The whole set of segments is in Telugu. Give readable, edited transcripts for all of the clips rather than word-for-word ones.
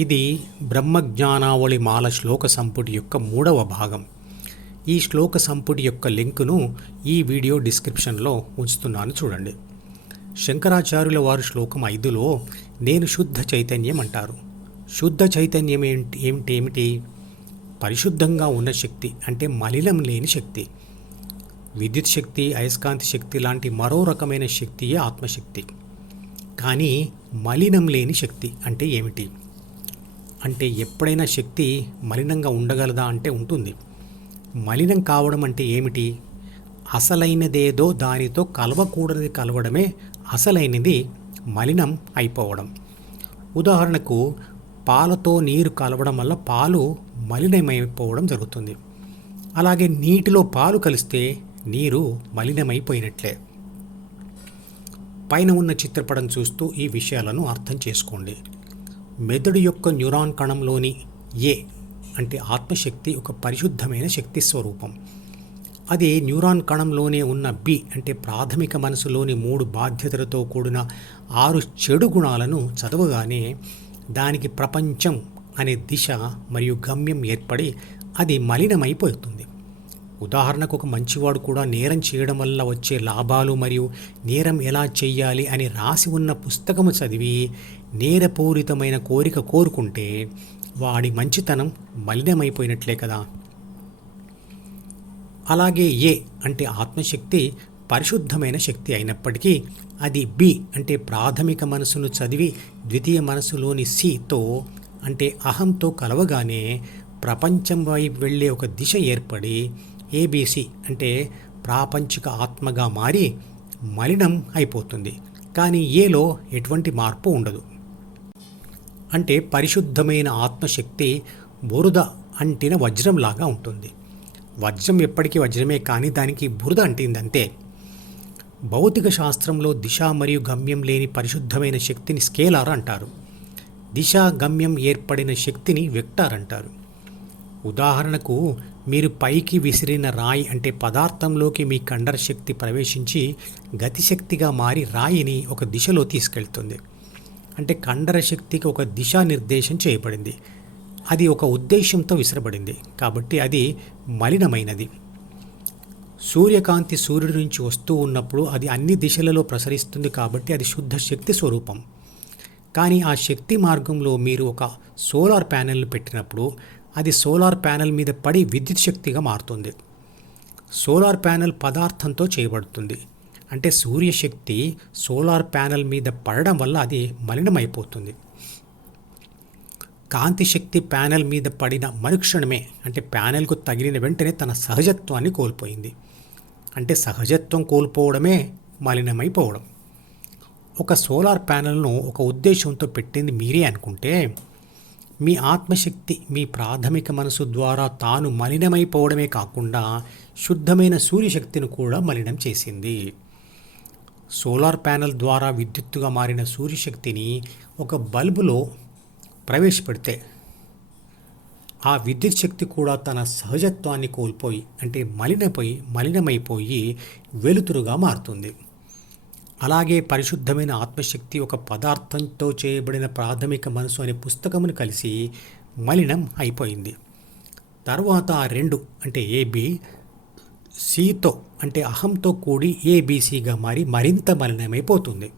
ఇది బ్రహ్మజ్ఞానావళి మాల శ్లోక సంపుటి యొక్క 3వ భాగం. ఈ శ్లోక సంపుటి యొక్క లింకును ఈ వీడియో డిస్క్రిప్షన్లో ఉంచుతున్నాను, చూడండి. శంకరాచార్యుల వారు శ్లోకం 5లో నేను శుద్ధ చైతన్యం అంటారు. శుద్ధ చైతన్యం ఏమిటి? పరిశుద్ధంగా ఉన్న శక్తి, అంటే మలినం లేని శక్తి. విద్యుత్ శక్తి, అయస్కాంతి శక్తి లాంటి మరో రకమైన శక్తియే ఆత్మశక్తి. కానీ మలినం లేని శక్తి అంటే ఏమిటి? అంటే ఎప్పుడైనా శక్తి మలినంగా ఉండగలదా అంటే ఉంటుంది. మలినం కావడం అంటే ఏమిటి? అసలైనదేదో దానితో కలవకూడనిది కలవడమే అసలైనది మలినం అయిపోవడం. ఉదాహరణకు పాలతో నీరు కలవడం వల్ల పాలు మలినమైపోవడం జరుగుతుంది. అలాగే నీటిలో పాలు కలిస్తే నీరు మలినమైపోయినట్లే. పైన ఉన్న చిత్రపటం చూస్తూ ఈ విషయాలను అర్థం చేసుకోండి. మెదడు యొక్క న్యూరాన్ కణంలోని ఏ అంటే ఆత్మశక్తి ఒక పరిశుద్ధమైన శక్తి స్వరూపం. అదే న్యూరాన్ కణంలోనే ఉన్న బి అంటే ప్రాథమిక మనసులోని 3 బాధ్యతలతో కూడిన 6 చెడు గుణాలను చదవగానే దానికి ప్రపంచం అనే దిశ మరియు గమ్యం ఏర్పడి అది మలినమైపోతుంది. ఉదాహరణకు ఒక మంచివాడు కూడా నేరం చేయడం వల్ల వచ్చే లాభాలు మరియు నేరం ఎలా చెయ్యాలి అని రాసి ఉన్న పుస్తకము చదివి నేరపూరితమైన కోరిక కోరుకుంటే వాడి మంచితనం మలినమైపోయినట్లే కదా. అలాగే ఏ అంటే ఆత్మశక్తి పరిశుద్ధమైన శక్తి అయినప్పటికీ అది బి అంటే ప్రాథమిక మనసును చదివి ద్వితీయ మనసులోని సితో అంటే అహంతో కలవగానే ప్రపంచం వైపు వెళ్ళే ఒక దిశ ఏర్పడి ఏబిసి అంటే ప్రాపంచిక ఆత్మగా మారి మలినం అయిపోతుంది. కానీ ఏలో ఎటువంటి మార్పు ఉండదు. అంటే పరిశుద్ధమైన ఆత్మశక్తి బురద అంటిన వజ్రంలాగా ఉంటుంది. వజ్రం ఎప్పటికీ వజ్రమే, కానీ దానికి బురద అంటిందంతే. భౌతిక శాస్త్రంలో దిశ మరియు గమ్యం లేని పరిశుద్ధమైన శక్తిని స్కేలార్ అంటారు. దిశ గమ్యం ఏర్పడిన శక్తిని వెక్టార్ అంటారు. ఉదాహరణకు మీరు పైకి విసిరిన రాయి అంటే పదార్థంలోకి మీ కండర శక్తి ప్రవేశించి గతిశక్తిగా మారి రాయిని ఒక దిశలో తీసుకెళ్తుంది. అంటే కండర శక్తికి ఒక దిశానిర్దేశం చేయబడింది. అది ఒక ఉద్దేశంతో విసిరబడింది కాబట్టి అది మలినమైనది. సూర్యకాంతి సూర్యుడి నుంచి వస్తూ ఉన్నప్పుడు అది అన్ని దిశలలో ప్రసరిస్తుంది కాబట్టి అది శుద్ధ శక్తి స్వరూపం. కానీ ఆ శక్తి మార్గంలో మీరు ఒక సోలార్ ప్యానెల్ను పెట్టినప్పుడు అది సోలార్ ప్యానెల్ మీద పడి విద్యుత్ శక్తిగా మారుతుంది. సోలార్ ప్యానెల్ పదార్థంతో చేయబడుతుంది. అంటే సూర్యశక్తి సోలార్ ప్యానెల్ మీద పడడం వల్ల అది మలినమైపోతుంది. కాంతి శక్తి ప్యానెల్ మీద పడిన మరుక్షణమే అంటే ప్యానెల్కు తగిలిన వెంటనే తన సహజత్వాన్ని కోల్పోయింది. అంటే సహజత్వం కోల్పోవడమే మలినమైపోవడం. ఒక సోలార్ ప్యానెల్ను ఒక ఉద్దేశంతో పెట్టింది మీరే అనుకుంటే మీ ఆత్మశక్తి మీ ప్రాథమిక మనసు ద్వారా తాను మలినమైపోవడమే కాకుండా శుద్ధమైన సూర్యశక్తిని కూడా మలినం చేసింది. సోలార్ ప్యానెల్ ద్వారా విద్యుత్తుగా మారిన సూర్యశక్తిని ఒక బల్బులో ప్రవేశపెడితే ఆ విద్యుత్ శక్తి కూడా తన సహజత్వాన్ని కోల్పోయి అంటే మలినమైపోయి వెలుతురుగా మారుతుంది. అలాగే పరిశుద్ధమైన ఆత్మశక్తి ఒక పదార్థంతో చేయబడిన ప్రాథమిక మనసు అనే పుస్తకమును కలిసి మలినం అయిపోయింది. తర్వాత ఆ 2 అంటే ఏబి సితో అంటే అహంతో కూడి ఏబిసిగా మారి మరింత మలినమైపోతుంది.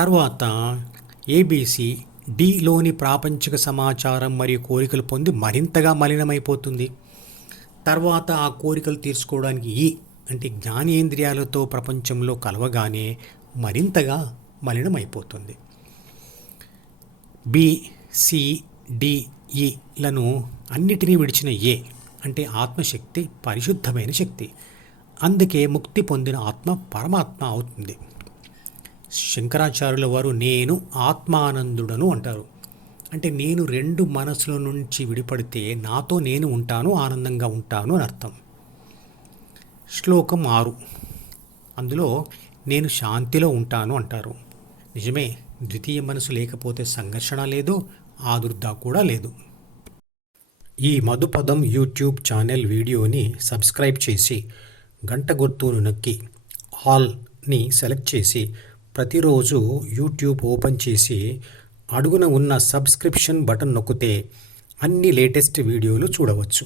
తర్వాత ఏబిసి డిలోని ప్రాపంచిక సమాచారం మరియు కోరికలు పొంది మరింతగా మలినమైపోతుంది. తర్వాత ఆ కోరికలు తీర్చుకోవడానికి ఈ అంటే జ్ఞానేంద్రియాలతో ప్రపంచంలో కలవగానే మరింతగా మలినమైపోతుంది. బి సి డి ఈలను అన్నిటినీ విడిచిన ఏ అంటే ఆత్మశక్తి పరిశుద్ధమైన శక్తి. అందుకే ముక్తి పొందిన ఆత్మ పరమాత్మ అవుతుంది. శంకరాచార్యుల వారు నేను ఆత్మానందుడను అంటారు. అంటే నేను 2 మనసుల నుంచి విడిపడితే నాతో నేను ఉంటాను, ఆనందంగా ఉంటాను అని అర్థం. శ్లోకం 6 అందులో నేను శాంతిలో ఉంటాను అంటారు. నిజమే, ద్వితీయ మనసు లేకపోతే సంఘర్షణ లేదు, ఆదుర్దా కూడా లేదు. ఈ మధుపదం యూట్యూబ్ ఛానల్ వీడియోని సబ్స్క్రైబ్ చేసి గంట గుర్తును నొక్కి ఆల్ని సెలెక్ట్ చేసి ప్రతిరోజు యూట్యూబ్ ఓపెన్ చేసి అడుగున ఉన్న సబ్స్క్రిప్షన్ బటన్ నొక్కితే అన్ని లేటెస్ట్ వీడియోలు చూడవచ్చు.